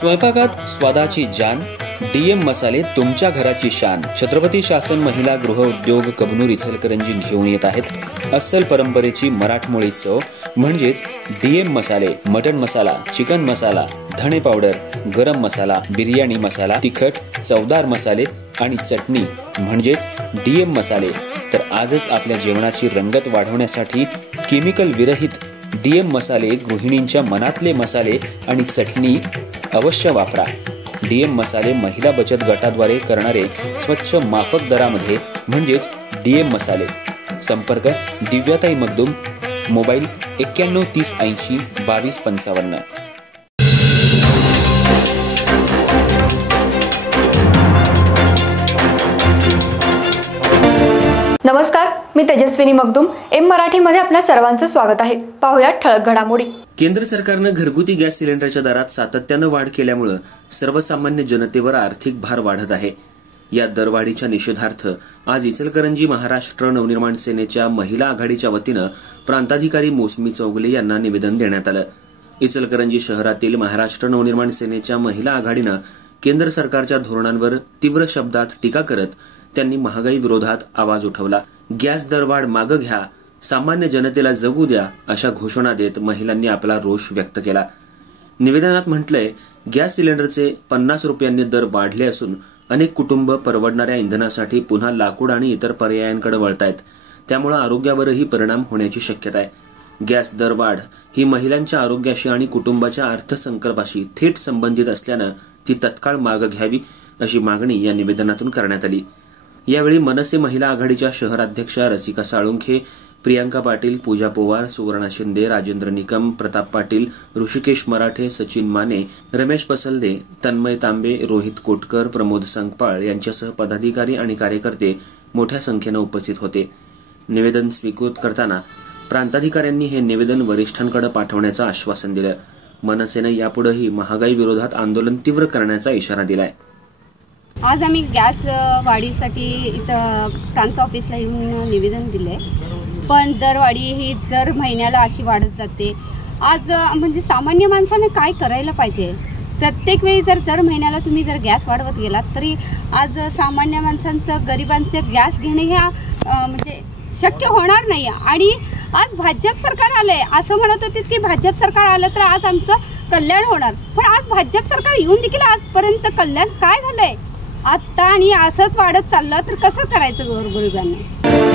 स्वयंपाकात स्वादाची जान, डीएम मसाले तुमच्या घराची शान। छत्रपती शासन महिला गृह उद्योग कबनूर इचलकरंजी घेऊन येत आहेत अस्सल परंपरेची मराठमोळी चव म्हणजेच डीएम मसाले। मटन मसाला, चिकन मसाला, धणे पावडर, गरम मसाला, बिर्याणी मसाला, तिखट, चवदार मसाले आणि चटणी म्हणजेच डीएम मसाले। तर आजच आपल्या जेवणाची रंगत वाढवण्यासाठी केमिकल विरहित डीएम मसाले, गृहिणींच्या मनातले मसाले आणि चटणी अवश्य वापरा। डीएम मसाले महिला बचत गटाद्वारे करणारे स्वच्छ माफक दरामध्ये म्हणजेच डीएम मसाले। संपर्क दिव्याताई मगदूम, मोबाईल 91 30 80 22 55। नमस्कार, मी तेजस्विनी मगदूम। एम मराठीमध्ये आपल्या सर्वांचं स्वागत आहे। पाहूया ठळक घडामोडी। केंद्र सरकारने घरगुती गॅस सिलेंडरच्या दरात सातत्याने वाढ केल्यामुळे सर्वसामान्य जनतेवर आर्थिक भार वाढत आहे। या दरवाढीच्या निषेधार्थ आज इचलकरंजी महाराष्ट्र नवनिर्माण सेनेच्या महिला आघाडीच्या वतीनं प्रांताधिकारी मोसमी चौगले यांना निवेदन देण्यात आलं। इचलकरंजी शहरातील महाराष्ट्र नवनिर्माण सेनेच्या महिला आघाडीनं केंद्र सरकारच्या धोरणांवर तीव्र शब्दात टीका करत त्यांनी महागाई विरोधात आवाज उठवला। गॅस दरवाढ मागे घ्या, सामान्य जनतेला जगू द्या अशा घोषणा देत महिलांनी आपला रोष व्यक्त केला। निवेदनात म्हटलंय, गॅस सिलेंडरचे 50 रुपयांनी दर वाढले असून अनेक कुटुंब परवडणाऱ्या इंधनासाठी पुन्हा लाकूड आणि इतर पर्यायांकडे वळतायत, त्यामुळे आरोग्यावरही परिणाम होण्याची शक्यता आहे। गॅस दरवाढ ही महिलांच्या आरोग्याशी आणि कुटुंबाच्या अर्थसंकल्पाशी थेट संबंधित असल्यानं ती तत्काळ मागे घ्यावी अशी मागणी या निवेदनातून करण्यात आली। यावेळी मनसे महिला आघाडीच्या शहराध्यक्षा रसिका साळुंखे, प्रियांका पाटील, पूजा पोवार, सुवर्णा शिंदे, राजेंद्र निकम, प्रताप पाटील, ऋषिकेश मराठे, सचिन माने, रमेश पसलदे, तन्मय तांबे, रोहित कोटकर, प्रमोद संकपाळ यांच्यासह पदाधिकारी आणि कार्यकर्ते मोठ्या संख्येने उपस्थित होते। निवेदन स्वीकृत करताना प्रांताधिकाऱ्यांनी हे निवेदन वरिष्ठांकडे पाठवण्याचं आश्वासन दिलं। मनसेने यापुढेही महागाई विरोधात आंदोलन तीव्र करण्याचा इशारा दिलाय। आज आम्ही गॅस वाढीसाठी इथं प्रांत ऑफिसला येऊन निवेदन दिले, पण दरवाढी ही दर महिन्याला अशी वाढत जाते। आज म्हणजे सामान्य माणसाने काय करायला पाहिजे? प्रत्येक वेळी दर महिन्याला तुम्ही जर गॅस वाढवत गेलात तरी आज सामान्य माणसांचं, गरिबांचं गॅस घेणे ह्या म्हणजे शक्य होणार नाही। आणि आज भाजप सरकार आलंय असं म्हणत होते की भाजप सरकार आलं तर आज आमचं कल्याण होणार, पण आज भाजप सरकार येऊन देखील आजपर्यंत कल्याण काय झालंय? आता आणि असंच वाढत चाललं तर कसं करायचं गोरगरिबांना?